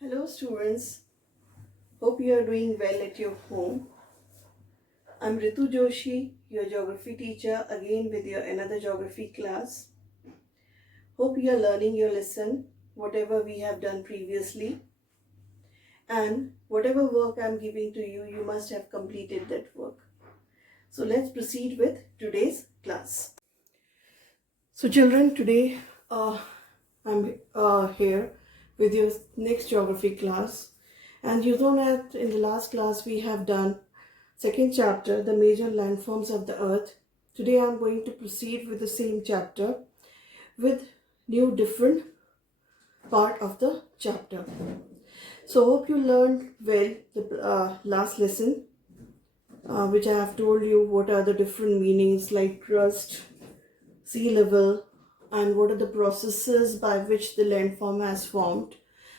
Hello students, hope you are doing well at your home. I'm Ritu Joshi, your geography teacher, again with your another geography class. Hope you are learning your lesson, whatever we have done previously, and whatever work I'm giving to you, you must have completed that work. So let's proceed with today's class. So children, today I'm here with your next geography class, and you know that in the last class we have done second chapter, the major landforms of the earth. Today I'm going to proceed with the same chapter with new different part of the chapter. So hope you learned well the last lesson, which I have told you what are the different meanings like crust, sea level, and what are the processes by which the landform has formed.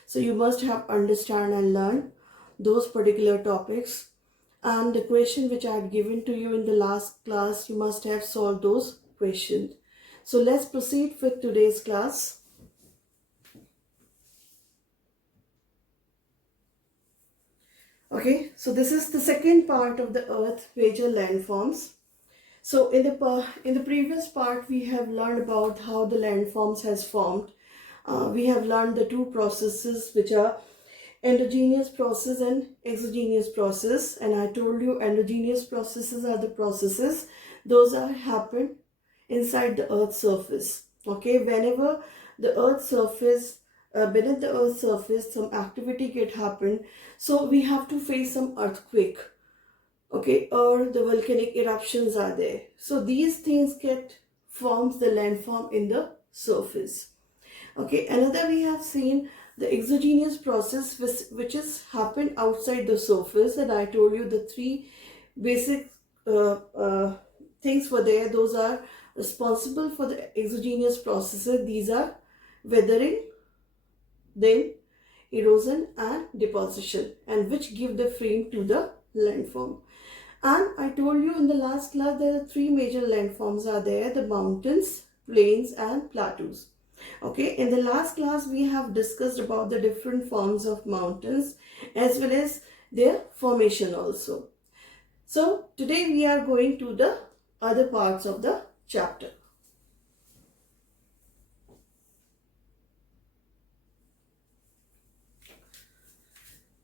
So you must have understand and learn those particular topics, and the question which I had given to you in the last class, you must have solved those questions. So let's proceed with today's class. Okay, so this is the second part of the earth major landforms. So in the previous part we have learned about how the landforms has formed. We have learned the two processes which are endogenous process and exogenous process, and I told you endogenous processes are the processes those are happen inside the earth's surface. Okay, whenever the earth's surface beneath the earth's surface some activity get happen, so we have to face some earthquake, okay, or the volcanic eruptions are there. So these things forms the landform in the surface. Okay, another we have seen the exogenous process which is happened outside the surface, and I told you the three basic things were there. Those are responsible for the exogenous processes. These are weathering, then erosion and deposition, and which give the frame to the landform. And I told you in the last class there are three major landforms are there: the mountains, plains and plateaus. Okay, in the last class we have discussed about the different forms of mountains as well as their formation also. So today we are going to the other parts of the chapter.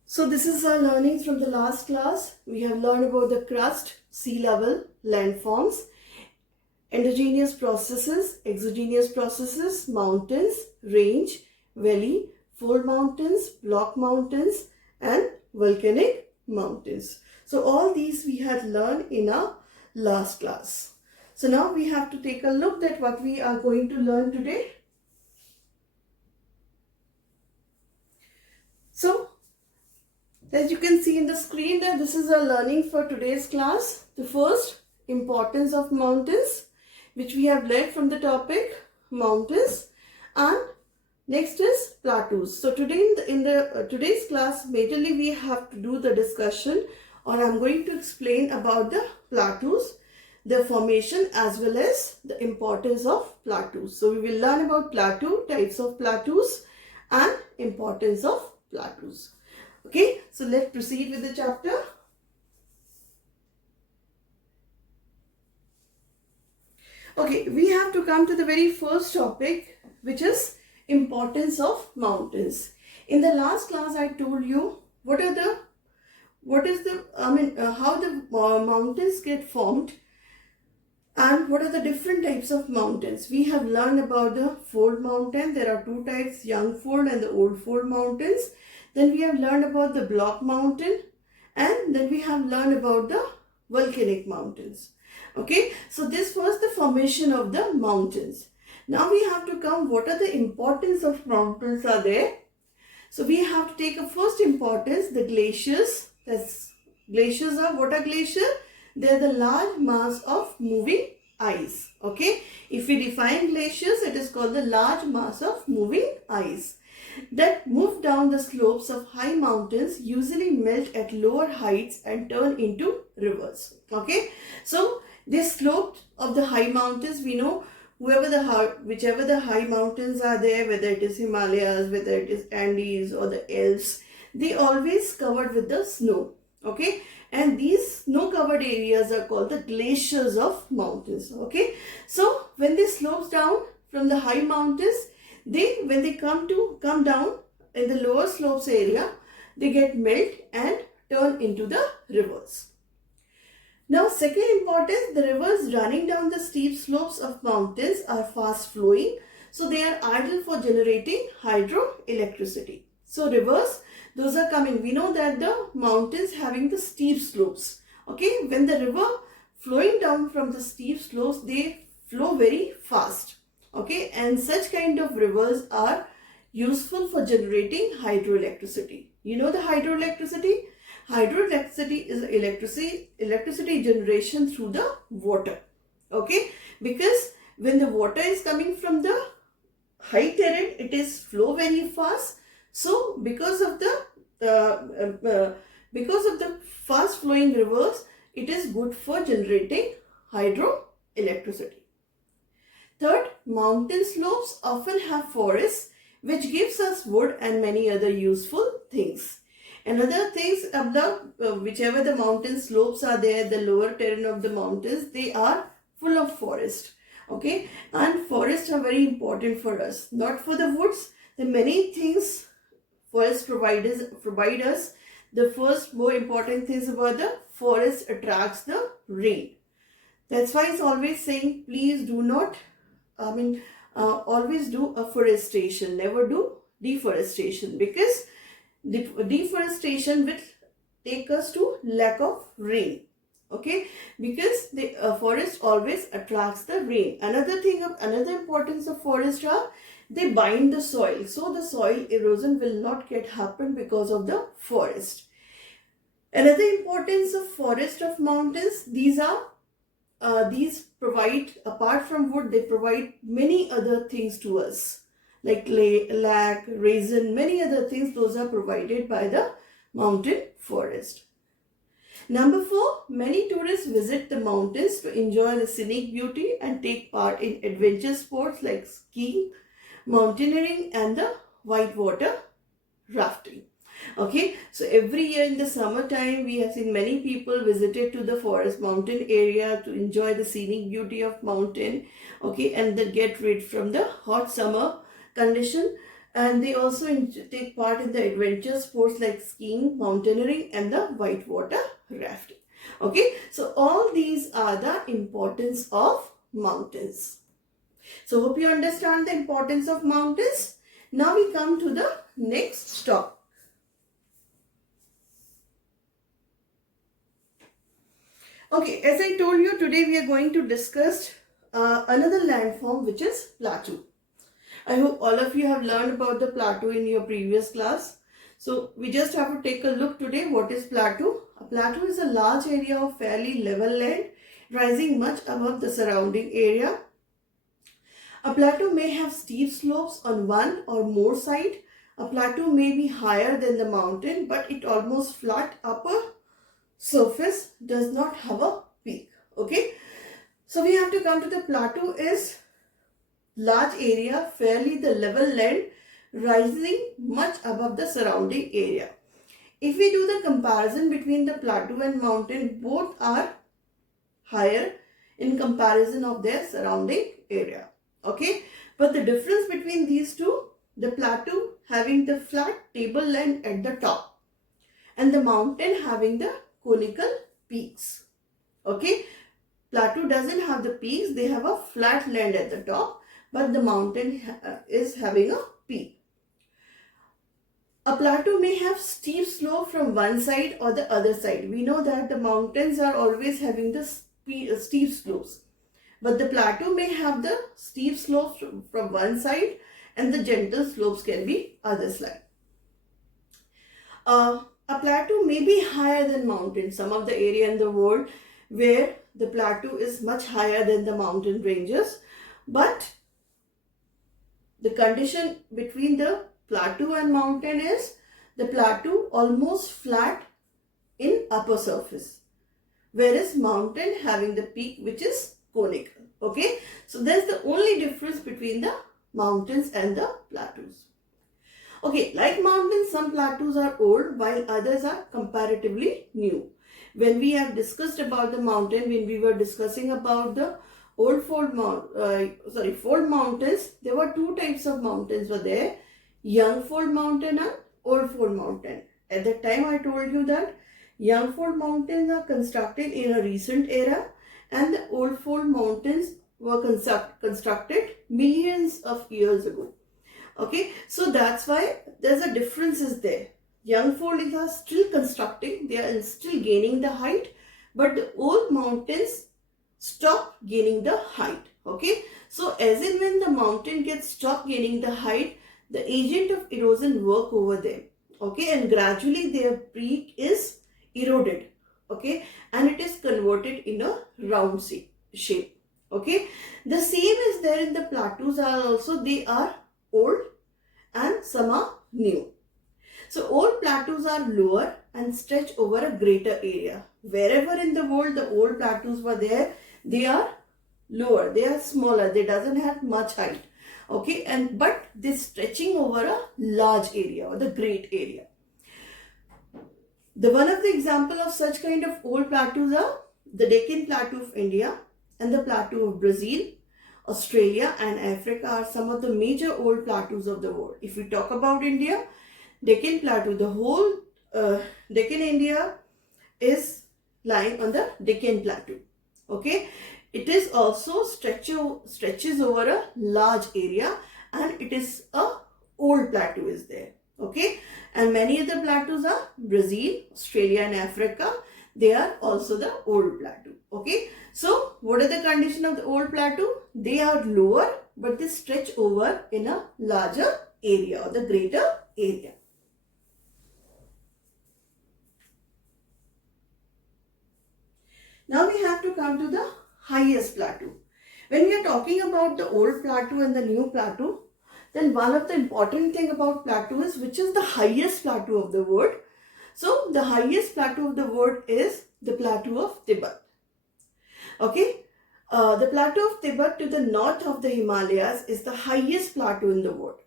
So this is our learnings from the last class. We have learned about the crust, sea level, landforms, endogenous processes, exogenous processes, mountains, range, valley, fold mountains, block mountains and volcanic mountains. So all these we had learned in our last class. So now we have to take a look at what we are going to learn today. So as you can see in the screen that this is our learning for today's class. The first, importance of mountains, which we have learned from the topic mountains, and next is plateaus. So today in today's class majorly we have to do the discussion, or I'm going to explain about the plateaus, their formation as well as the importance of plateaus. So we will learn about plateau, types of plateaus and importance of plateaus. Okay, so let's proceed with the chapter. Okay, we have to come to the very first topic, which is importance of mountains. In the last class I told you how the mountains get formed and what are the different types of mountains. We have learned about the fold mountain. There are two types, young fold and the old fold mountains. Then we have learned about the block mountain, and then we have learned about the volcanic mountains. Okay, so this was the formation of the mountains. Now we have to come what are the importance of mountains are there. So we have to take a first importance, the glaciers. Glaciers are, what are glaciers? They are the large mass of moving ice. Okay, if we define glaciers, it is called the large mass of moving ice that move down the slopes of high mountains, usually melt at lower heights and turn into rivers. Okay, so this slope of the high mountains, we know whichever the high mountains are there, whether it is Himalayas, whether it is Andes or the Alps, they always covered with the snow. Okay, and these snow covered areas are called the glaciers of mountains. Okay, so when they slopes down from the high mountains, when they come down in the lower slopes area, they get melt and turn into the rivers. Now, second importance, the rivers running down the steep slopes of mountains are fast flowing, so they are ideal for generating hydroelectricity. So rivers, those are coming. We know that the mountains having the steep slopes. Okay, when the river flowing down from the steep slopes, they flow very fast. Okay, and such kind of rivers are useful for generating hydroelectricity. You know the hydroelectricity? Hydroelectricity is electricity generation through the water. Okay, because when the water is coming from the high terrain, it is flow very fast. So because of the fast flowing rivers, it is good for generating hydroelectricity. Third, mountain slopes often have forests, which gives us wood and many other useful things. Another things about whichever the mountain slopes are there, the lower terrain of the mountains, they are full of forest. Okay, and forests are very important for us, not for the woods. The many things forest provide us. The first more important things about the forest attracts the rain. That's why it's always saying, please do not, always do afforestation, never do deforestation, because deforestation will take us to lack of rain. Okay, because the forest always attracts the rain. Another importance of forest are they bind the soil, so the soil erosion will not get happen because of the forest. Another importance of forest of mountains, these provide, apart from wood, they provide many other things to us, like lac, raisin, many other things. Those are provided by the mountain forest. Number 4, many tourists visit the mountains to enjoy the scenic beauty and take part in adventure sports like skiing, mountaineering and the whitewater rafting. Okay, so every year in the summertime, we have seen many people visited to the forest mountain area to enjoy the scenic beauty of mountain. Okay, and they get rid from the hot summer condition, and they also take part in the adventure sports like skiing, mountaineering and the whitewater rafting. Okay, so all these are the importance of mountains. So hope you understand the importance of mountains. Now we come to the next topic. Okay, as I told you, today we are going to discuss another landform, which is plateau. I hope all of you have learned about the plateau in your previous class. So we just have to take a look today. What is plateau? A plateau is a large area of fairly level land rising much above the surrounding area. A plateau may have steep slopes on one or more side. A plateau may be higher than the mountain, but it almost flat upper surface does not have a peak. Okay, so we have to come to the plateau is large area, fairly the level land rising much above the surrounding area. If we do the comparison between the plateau and mountain, both are higher in comparison of their surrounding area. Okay, but the difference between these two, the plateau having the flat tableland at the top and the mountain having the conical peaks. Okay, plateau doesn't have the peaks, they have a flat land at the top, but the mountain is having a peak. A plateau may have steep slope from one side or the other side. We know that the mountains are always having the steep slopes, but the plateau may have the steep slopes from one side and the gentle slopes can be other side. A plateau may be higher than mountain. Some of the area in the world where the plateau is much higher than the mountain ranges, but the condition between the plateau and mountain is the plateau almost flat in upper surface, whereas mountain having the peak which is conical. Okay, so that's the only difference between the mountains and the plateaus. Okay, like mountains, some plateaus are old while others are comparatively new. When we have discussed about the mountain, when we were discussing about the fold mountains, there were two types of mountains were there, young fold mountain and old fold mountain. At that time I told you that young fold mountains are constructed in a recent era and the old fold mountains were constructed millions of years ago. Okay, so that's why there's a difference is there. Young folds are still constructing, they are still gaining the height, but the old mountains stop gaining the height. Okay, so as in when the mountain gets stop gaining the height, the agent of erosion work over them. Okay, and gradually their peak is eroded. Okay, and it is converted in a round shape. Okay, the same is there in the plateaus are also, they are old and some are new. So old plateaus are lower and stretch over a greater area. Wherever in the world the old plateaus were there, they are lower, they are smaller, they doesn't have much height. Okay, and but this stretching over a large area or the great area. The one of the example of such kind of old plateaus are the Deccan Plateau of India and the Plateau of Brazil. Australia and Africa are some of the major old plateaus of the world. If we talk about India, Deccan Plateau, the whole Deccan India is lying on the Deccan Plateau. Okay, it is also stretches over a large area and it is a old plateau is there. Okay, and many other plateaus are Brazil, Australia and Africa. They are also the old plateau. Okay, so what are the condition of the old plateau? They are lower but they stretch over in a larger area or the greater area. Now we have to come to the highest plateau. When we are talking about the old plateau and the new plateau, then one of the important thing about plateau is which is the highest plateau of the world. So the highest plateau of the world is the Plateau of Tibet. Okay, the Plateau of Tibet to the north of the Himalayas is the highest plateau in the world.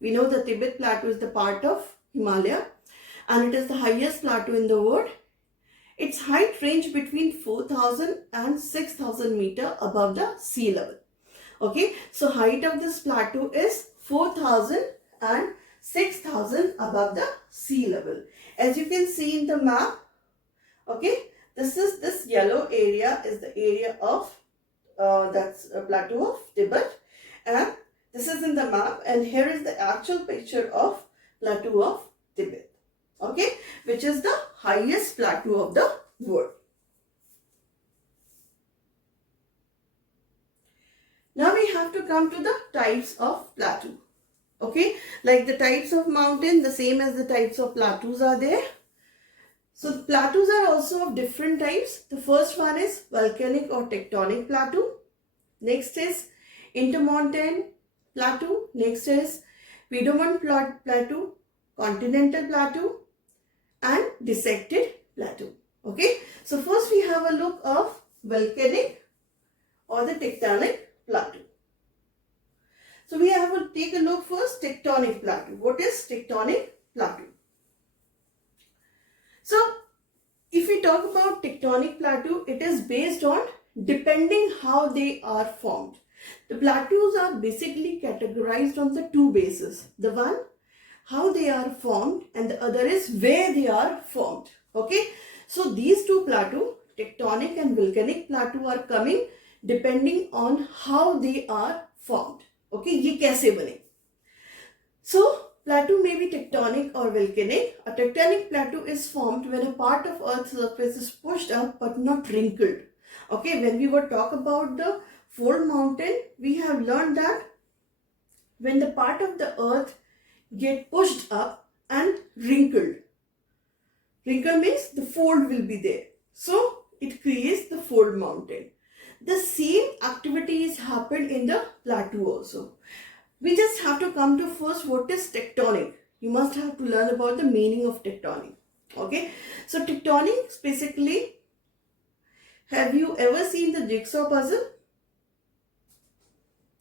We know the Tibet Plateau is the part of Himalaya and it is the highest plateau in the world. Its height range between 4,000 and 6,000 meter above the sea level. Okay, so height of this plateau is 4,000 and 6,000 above the sea level. As you can see in the map, okay, this yellow area is the area of that's a Plateau of Tibet, and this is in the map, and here is the actual picture of Plateau of Tibet. Okay, which is the highest plateau of the world. Now we have to come to the types of plateau. Okay, like the types of mountain, the same as the types of plateaus are there. So the plateaus are also of different types. The first one is volcanic or tectonic plateau. Next is intermontane plateau. Next is Piedmont plateau, continental plateau and dissected plateau. Okay, so first we have a look of volcanic or the tectonic plateau. So we have to take a look first tectonic plateau. What is tectonic plateau? So if we talk about tectonic plateau, it is based on depending how they are formed. The plateaus are basically categorized on the two bases. The one, how they are formed, and the other is where they are formed. Okay, so these two plateaux, tectonic and volcanic plateau, are coming depending on how they are formed. Okay, ये कैसे बने? So plateau may be tectonic or volcanic. A tectonic plateau is formed when a part of Earth's surface is pushed up but not wrinkled. Okay, when we were talk about the fold mountain, we have learned that when the part of the Earth get pushed up and wrinkled. Wrinkle means the fold will be there. So it creates the fold mountain. The same activities happen in the plateau also. We just have to come to first what is tectonic. You must have to learn about the meaning of tectonic. Okay, so tectonic basically Have you ever seen the jigsaw puzzle?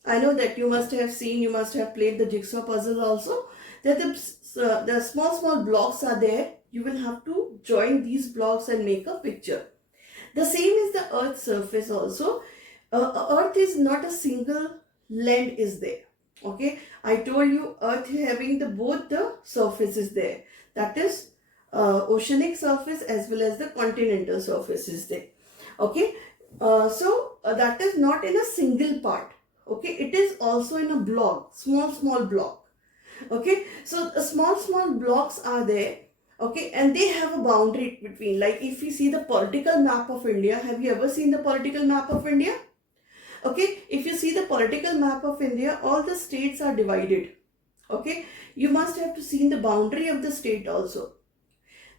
I know that you must have seen, you must have played the jigsaw puzzle also. That the small blocks are there. You will have to join these blocks and make a picture. The same is the earth's surface also. Earth is not a single land is there. Okay, I told you earth having the both the surfaces there. That is oceanic surface as well as the continental surface is there. Okay, that is not in a single part. Okay, it is also in a block, small block. Okay, so small blocks are there. Okay, and they have a boundary between, like if you see the political map of India, have you ever seen the political map of India? Okay, if you see the political map of India, all the states are divided. Okay, you must have to see the boundary of the state also.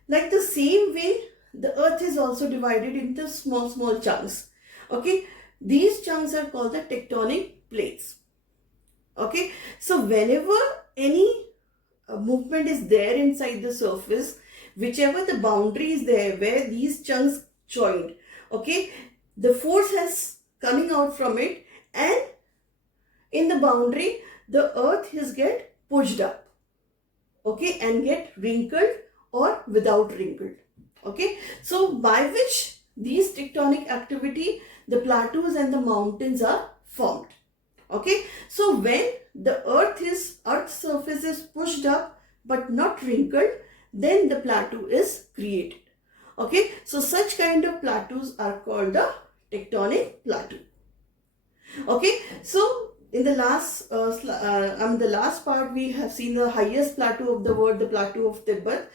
Like the same way, the earth is also divided into small chunks. Okay, these chunks are called the tectonic plates. Okay, so whenever any movement is there inside the surface, whichever the boundary is there where these chunks joined, okay, the force has coming out from it, and in the boundary the earth is get pushed up, okay, and get wrinkled or without wrinkled. Okay, so by which these tectonic activity, the plateaus and the mountains are formed. Okay, so when the earth's surface is pushed up but not wrinkled, then the plateau is created. Okay, so such kind of plateaus are called the tectonic plateau. Okay, so in the last part we have seen the highest plateau of the world, the Plateau of Tibet.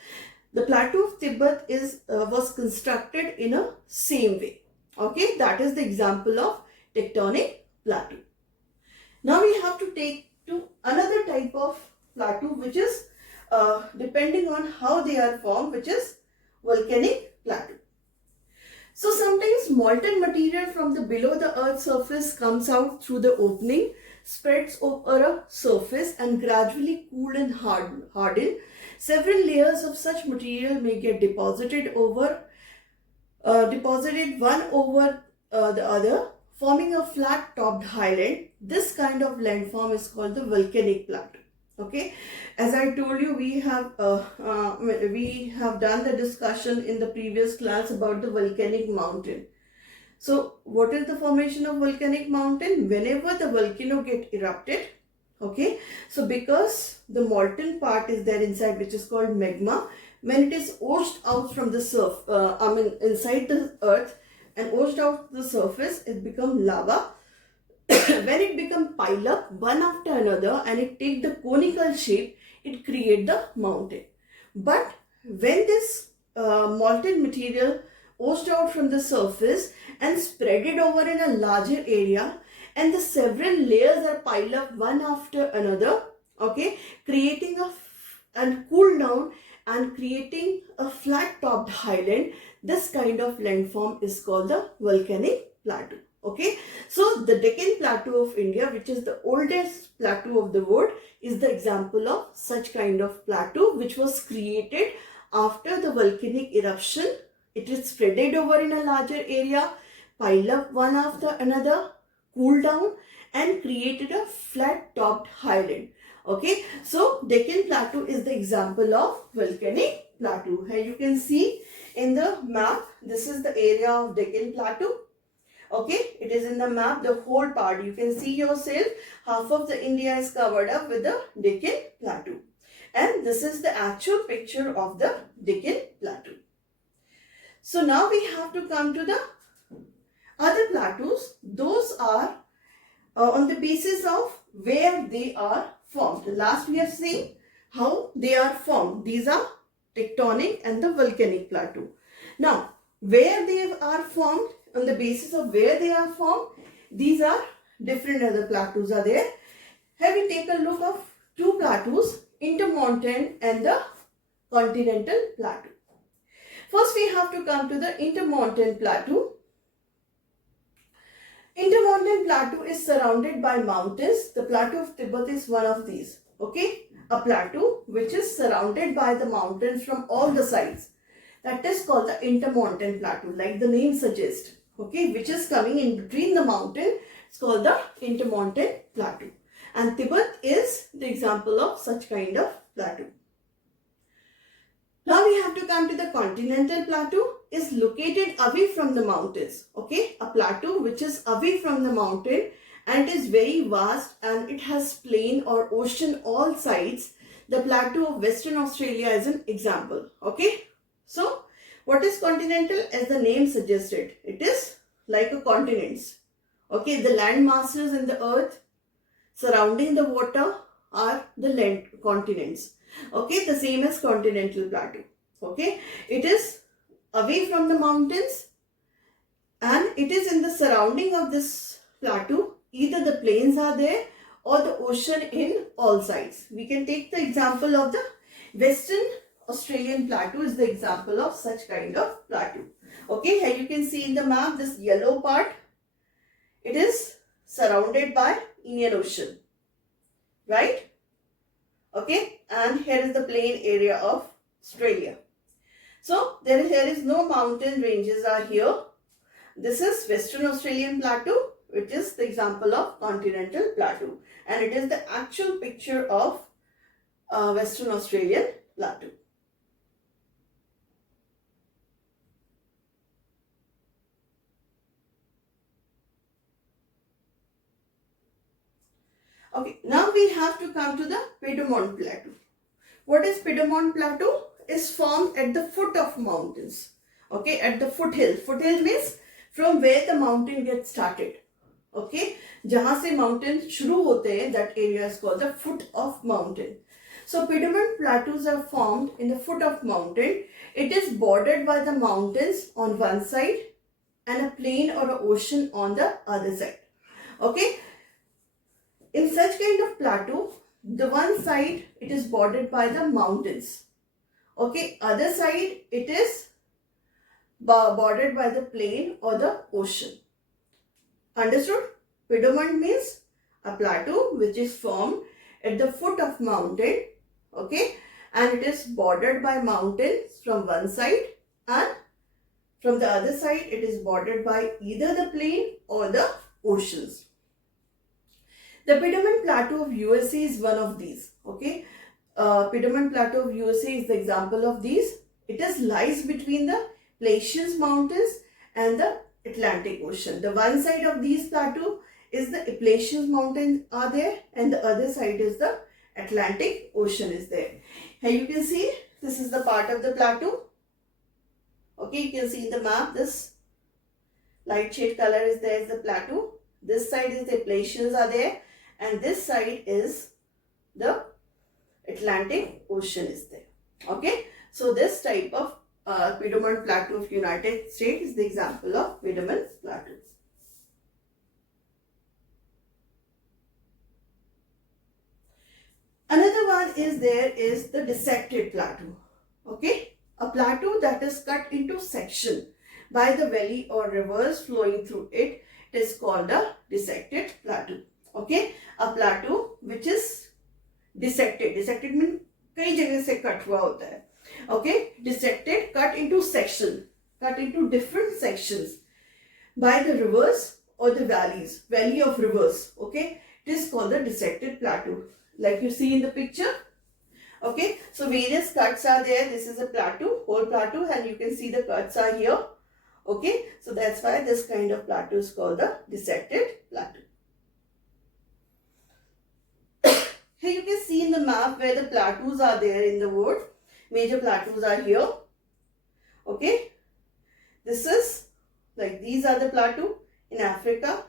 The Plateau of Tibet was constructed in a same way. Okay, that is the example of tectonic plateau. Now we have to take to another type of plateau, which is depending on how they are formed, which is volcanic plateau. So sometimes molten material from the below the earth's surface comes out through the opening, spreads over a surface and gradually cool and harden. Several layers of such material may get deposited one over the other, forming a flat topped highland. This kind of landform is called the volcanic plateau. Okay, as I told you, we have done the discussion in the previous class about the volcanic mountain. So what is the formation of volcanic mountain? Whenever the volcano get erupted, okay, so because the molten part is there inside, which is called magma, when it is washed out from the inside the earth and washed out the surface, it becomes lava. When it become pile up one after another and it take the conical shape, it create the mountain. But when this molten material washed out from the surface and spread it over in a larger area, and the several layers are piled up one after another, okay, creating and cool down and creating a flat topped highland. This kind of landform is called the volcanic plateau. Okay, so the Deccan Plateau of India, which is the oldest plateau of the world, is the example of such kind of plateau which was created after the volcanic eruption. It is spreaded over in a larger area, piled up one after another, cool down and created a flat topped highland. Okay, so Deccan Plateau is the example of volcanic plateau. Here you can see in the map, this is the area of Deccan Plateau. Okay, it is in the map, the whole part. You can see yourself, half of the India is covered up with the Deccan Plateau. And this is the actual picture of the Deccan Plateau. So now we have to come to the other plateaus. Those are on the basis of where they are formed. Last we have seen how they are formed. These are tectonic and the volcanic plateau. Now, where they are formed, on the basis of where they are formed, these are different other plateaus are there. Have we take a look of two plateaus, Intermountain and the Continental Plateau. First we have to come to the Intermountain Plateau. Intermountain Plateau is surrounded by mountains. The Plateau of Tibet is one of these. Okay, a plateau which is surrounded by the mountains from all the sides. That is called the Intermountain Plateau, like the name suggests. okay, which is coming in between the mountain. It's called the intermountain plateau. And Tibet is the example of such kind of plateau. Now we have to come to the continental plateau. Is located away from the mountains. Okay, a plateau which is away from the mountain and it is very vast and it has plain or ocean all sides. The plateau of Western Australia is an example. Okay, so what is continental? As the name suggested, it is like a continents. Okay, the land masses in the earth surrounding the water are the land continents. Okay, the same as continental plateau. Okay, it is away from the mountains and it is in the surrounding of this plateau. Either the plains are there or the ocean in all sides. We can take the example of the Western Australian plateau is the example of such kind of plateau. Okay, here you can see in the map this yellow part. It is surrounded by Indian Ocean, right? Okay, and here is the plain area of Australia. So here is no mountain ranges are here. This is Western Australian Plateau, which is the example of Continental Plateau, and it is the actual picture of Western Australian Plateau. Okay, now we have to come to the Piedmont Plateau. What is Piedmont Plateau? Is formed at the foot of mountains. Okay, at the foothill. Foothill means from where the mountain gets started. Okay, जहाँ से mountain शुरू होते हैं, that area is called the foot of mountain. So Piedmont Plateaus are formed in the foot of mountain. It is bordered by the mountains on one side and a plain or an ocean on the other side. Okay, in such kind of plateau, the one side it is bordered by the mountains. Okay, other side it is bordered by the plain or the ocean. Understood? Piedmont means a plateau which is formed at the foot of mountain. Okay, and it is bordered by mountains from one side and from the other side it is bordered by either the plain or the oceans. The Piedmont Plateau of USA is one of these. Okay, Piedmont Plateau of USA is the example of these. It is lies between the Plateaus mountains and the Atlantic Ocean. The one side of these plateau is the Plateaus mountains are there and the other side is the Atlantic Ocean is there. Here you can see this is the part of the plateau. Okay, you can see in the map this light shade color is there is the plateau. This side is the Plateaus are there and this side is the Atlantic Ocean is there. Okay, so this type of Piedmont Plateau of United States is the example of Piedmont Plateau. Another one is there is the dissected plateau. Okay, a plateau that is cut into section by the valley or rivers flowing through it. It is called a dissected plateau. Okay, a plateau which is dissected. Dissected means कई जगह से cut हुआ होता है. Okay, dissected, cut into section, cut into different sections by the rivers or the valleys, valley of rivers. Okay, it is called the dissected plateau, like you see in the picture. Okay, so various cuts are there. This is a plateau, whole plateau, and you can see the cuts are here. Okay, so that's why this kind of plateau is called the dissected plateau. Here you can see in the map where the plateaus are there in the world. Major plateaus are here. Okay, this is like these are the plateau in Africa.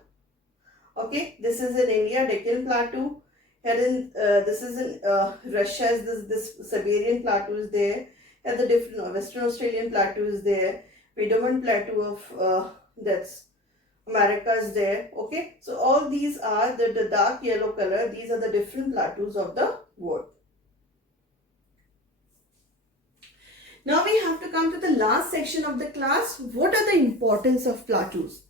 Okay, this is in India, Deccan Plateau. Here in this is in Russia. Is this Siberian Plateau is there. And the different Western Australian Plateau is there. Piedmont Plateau of that's America is there. Okay, so all these are the dark yellow color. These are the different plateaus of the world. Now we have to come to the last section of the class. What are the importance of plateaus?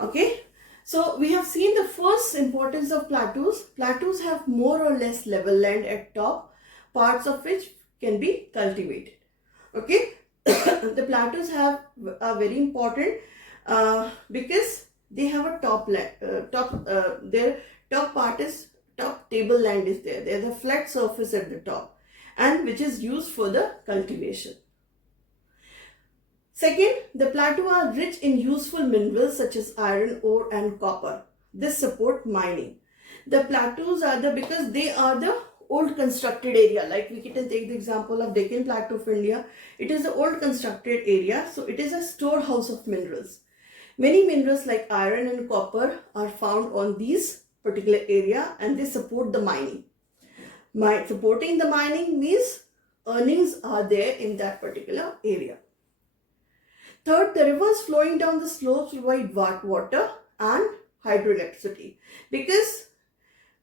Okay, so we have seen the first importance of plateaus. Plateaus have more or less level land at top, parts of which can be cultivated. Okay, the plateaus are very important because they have a their top part is top tableland is there. There's a flat surface at the top, and which is used for the cultivation. Second, the plateau are rich in useful minerals such as iron, ore and copper. This support mining. The plateaus are because they are the old constructed area. Like we can take the example of Deccan Plateau of India. It is the old constructed area, so it is a storehouse of minerals. Many minerals like iron and copper are found on these particular area, and they support the mining. Supporting the mining means earnings are there in that particular area. Third, the rivers flowing down the slopes provide water and hydroelectricity, because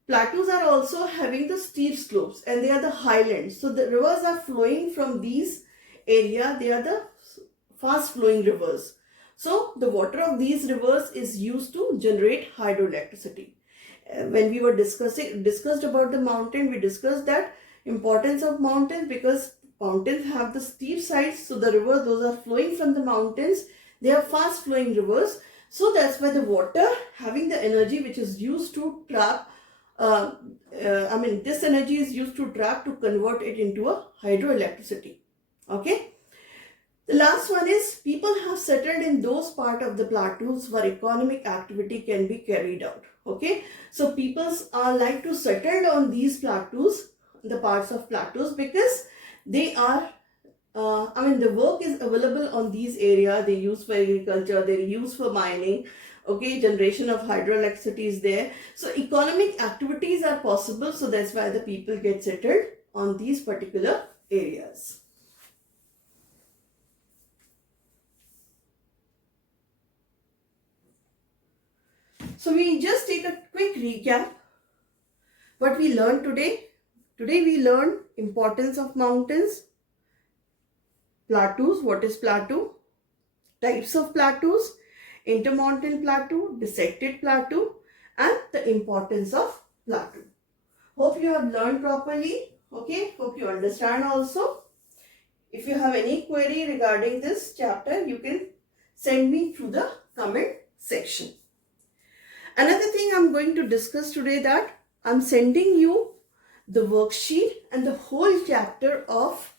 plateaus are also having the steep slopes and they are the highlands. So the rivers are flowing from these area. They are the fast flowing rivers. So the water of these rivers is used to generate hydroelectricity. When we were discussed about the mountain, we discussed that importance of mountains, because mountains have the steep sides. So the rivers, those are flowing from the mountains. They are fast flowing rivers. So that's why the water having the energy which is used to trap, this energy is used to trap to convert it into a hydroelectricity. Okay. The last one is people have settled in those part of the plateaus where economic activity can be carried out. Okay. So people are like to settle on these plateaus, the parts of plateaus, because they are, the work is available on these areas. They use for agriculture, they use for mining, okay, generation of hydroelectricity is there. So economic activities are possible. So that's why the people get settled on these particular areas. So we just take a quick recap what we learned today. Today we learned importance of mountains, plateaus, what is plateau, types of plateaus, intermountain plateau, dissected plateau, and the importance of plateau. Hope you have learned properly. Okay, hope you understand also. If you have any query regarding this chapter, you can send me through the comment section. Another thing I'm going to discuss today, that I'm sending you the worksheet and the whole chapter of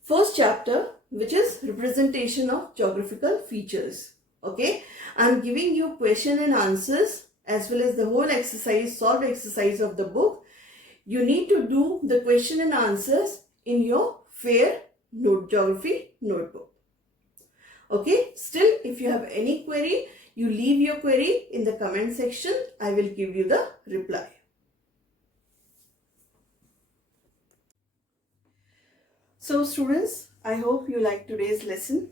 first chapter, which is representation of geographical features. Okay, I'm giving you question and answers as well as the whole exercise, solved exercise of the book. You need to do the question and answers in your fair geography notebook. Okay, still if you have any query, you leave your query in the comment section. I will give you the reply. So students, I hope you like today's lesson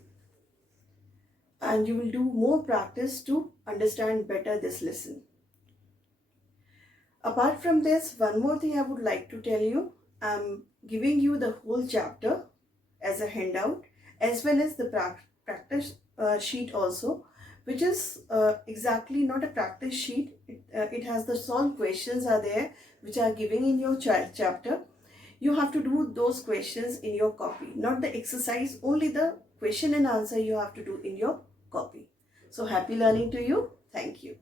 and you will do more practice to understand better this lesson. Apart from this, one more thing I would like to tell you. I'm giving you the whole chapter as a handout, as well as the practice sheet also, which is exactly not a practice sheet. It has the solved questions are there, which are given in your chapter. You have to do those questions in your copy, not the exercise, only the question and answer you have to do in your copy. So happy learning to you. Thank you.